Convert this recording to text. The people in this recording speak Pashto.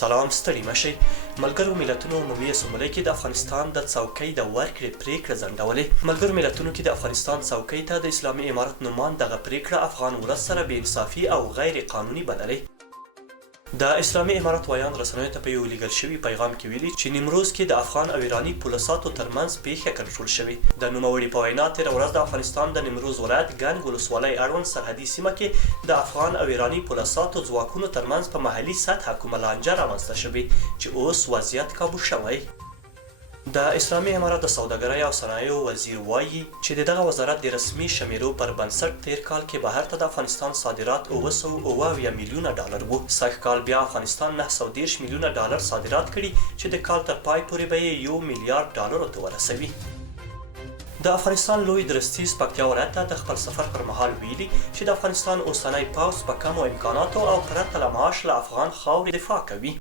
سلام، ستړي مشئ. ملګرو ملتونو عمومي اسمبلۍ کې د افغانستان د څوکۍ د ورکړې پریکړه ځنډولې. ملګرو ملتونو کې د افغانستان څوکۍ ته د اسلامي امارت نومان دغه پریکړه افغان ولس سره بې انصافي او غیر قانوني بللې. د اسلامي امارت ویان رسنیو ته په یو لیږل شوي پیغام کې ویلي چې نیمروز کې د افغان او ایراني پولیساتو ترمنځ پیښه کنټرول شوې. د نوموړي په وینا تېره ورځ د افغانستان د نیمروز ولایت ګنګ ولسوالۍ اړوند سرحدي سیمه کې د افغان او ایراني پولیساتو ځواکونو ترمنځ په محلي سطحه کومه لانجه رامنځته شوې چې اوس وضعیت کابو شوی. د اسلامي امارت د سوداګرۍ او صنایعو وزیر وایي چې دغه وزارت د رسمي شمیرو پر بنسټ تیر کال کې بهر ته د افغانستان صادرات 978 میلیونه ډالر وو. سږ کال بیا افغانستان 930 میلیونه ډالر صادرات کړي چې د کال تر پای پورې به یې 1 میلیارډ ډالرو ته ورسوي. د افغانستان لوی درستیز پکتیا ولایت ته د خپل سفر پر مهال ویلي چې د افغانستان اوسنی پوځ په کمو امکاناتو او پرته له معاش له افغان خاورې دفاع کوي.